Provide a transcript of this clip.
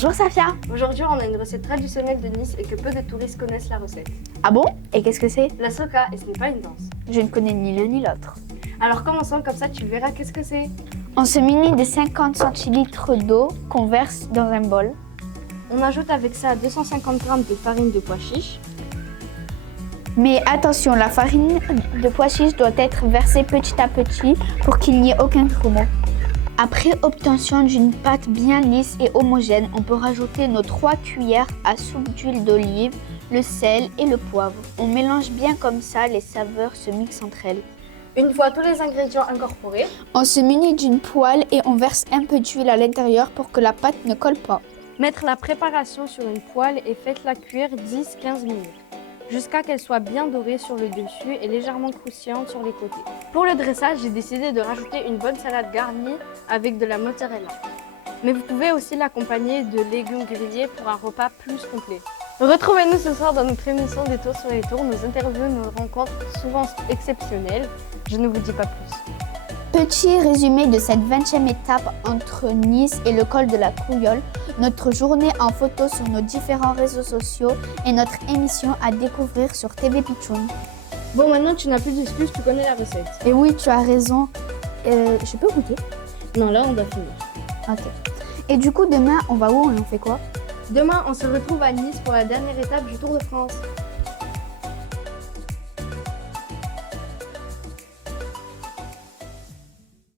Bonjour Safia. Aujourd'hui, on a une recette traditionnelle de Nice et que peu de touristes connaissent la recette. Ah bon? Et qu'est-ce que c'est? La soca, et ce n'est pas une danse. Je ne connais ni l'un ni l'autre. Alors commençons, comme ça tu verras qu'est-ce que c'est. On se munit de 50 centilitres d'eau qu'on verse dans un bol. On ajoute avec ça 250 g de farine de pois chiche. Mais attention, la farine de pois chiche doit être versée petit à petit pour qu'il n'y ait aucun grumeau. Après obtention d'une pâte bien lisse et homogène, on peut rajouter nos 3 cuillères à soupe d'huile d'olive, le sel et le poivre. On mélange bien comme ça, les saveurs se mixent entre elles. Une fois tous les ingrédients incorporés, on se munit d'une poêle et on verse un peu d'huile à l'intérieur pour que la pâte ne colle pas. Mettre la préparation sur une poêle et faites-la cuire 10-15 minutes, jusqu'à qu'elle soit bien dorée sur le dessus et légèrement croustillante sur les côtés. Pour le dressage, j'ai décidé de rajouter une bonne salade garnie avec de la mozzarella. Mais vous pouvez aussi l'accompagner de légumes grillés pour un repas plus complet. Retrouvez-nous ce soir dans notre émission Des Tours sur les Tours. Nos interviews nous rencontrent souvent exceptionnelles. Je ne vous dis pas plus. Petit résumé de cette 20e étape entre Nice et le col de la Couillole, notre journée en photo sur nos différents réseaux sociaux et notre émission à découvrir sur TV Pitchoun. Bon, maintenant tu n'as plus d'excuses, tu connais la recette. Et oui, tu as raison. Je peux goûter? Non, là on doit finir. Ok. Et du coup, demain, on va où et on fait quoi? Demain, on se retrouve à Nice pour la dernière étape du Tour de France.